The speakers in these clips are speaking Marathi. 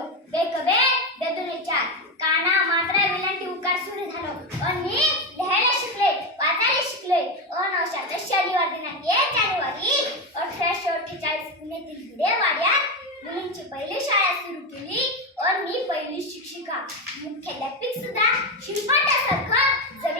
झालो. बेकबे बेदुने चार. काना मात्रा विलांटी उकार सुरू झालो. आणि लिहायला शिकले वाचायला शिकले. अन अनवशात शनिवार दिनांक एक जानेवारी अठराशे अठ्ठेचाळीस पुण्यातील भिडेवाड्यात मुलींची पहिली शाळा सुरू केली. आणि मी पहिली शिक्षिका. मुख्याध्यापिक सुद्धा. शिल्पाटासारखं जगलं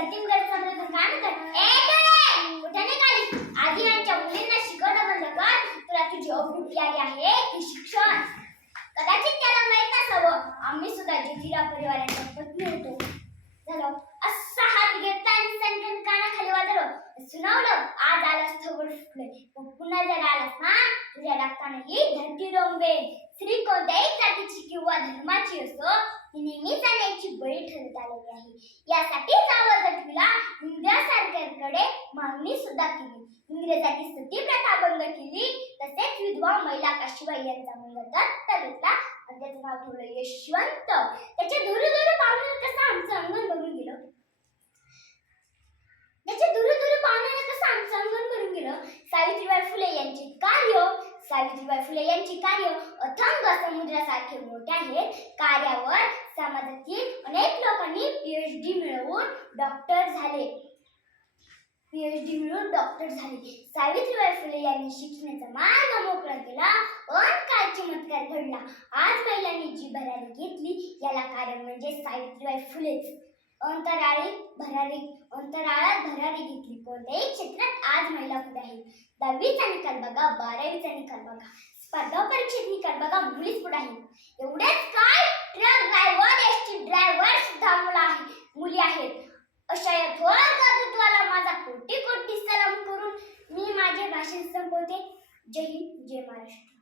एक जतीनगड समजून काय म्हणतात? ए डोळे कुठे आधी आमच्या मुलींना शिकवणं बंद कर तुला तुझी अवृत्ती आली आहे की शिक्षण. कदाचित त्याला माहीत नसावं आम्ही सुद्धा ज्योतिराव परिवाराच्या पत्नी होतो. झालं. असा हात घेतला आणि सनकन कानाखाली वाजवलं. सुनावलं. आज आलास थगड फुटले पुन्हा जर आलास ना तुझ्या लागताना ही धरती रंगवेल स्त्री कोणत्याही जातीची किंवा धर्माची असो ती नेहमी जाण्याची बळी ठरत आलेली आहे. यासाठी आवाज आठवीला सरकारकडे मागणी सुद्धा केली. इंग्रजांनी सती प्रथा बंद केली. तसेच विधवा महिला काशीबाई यांचा मुलगा दत्त घेतला आणि त्याचं नाव ठेवलं. यशवंत. त्याच्या दूर दूर पाहून कसा फुले यांची कार्य अथंग समुद्रासारखे मोठे आहेत. कार्यावर समाजातील अनेक लोकांनी पीएचडी मिळवून डॉक्टर झाले. पीएचडी मिळून डॉक्टर झाले. सावित्रीबाई फुले यांनी शिक्षणाचा मार्ग मोकळा केला. अन काय चमत्कार घडला. आज महिलांनी जी भरारी घेतली याला कारण म्हणजे सावित्रीबाई फुलेच. अंतराळी भरारी अंतराळात भरारी घेतली. कोणत्याही क्षेत्रात आज महिला पुढे आहेत. दहावीचा निकाल बघा बारावीचा निकाल बघा. स्पर्धा परीक्षेत निकाल बघा मुलीच पुढे आहे. एवढेच काय? Truck driver S T driver सुद्धा मुलं आहे मुली आहेत. अशा या थोर कर्तृत्वाला माझा कोटी कोटी सलाम करून मी माझे भाषण संपवते. जय हिंद जय महाराष्ट्र.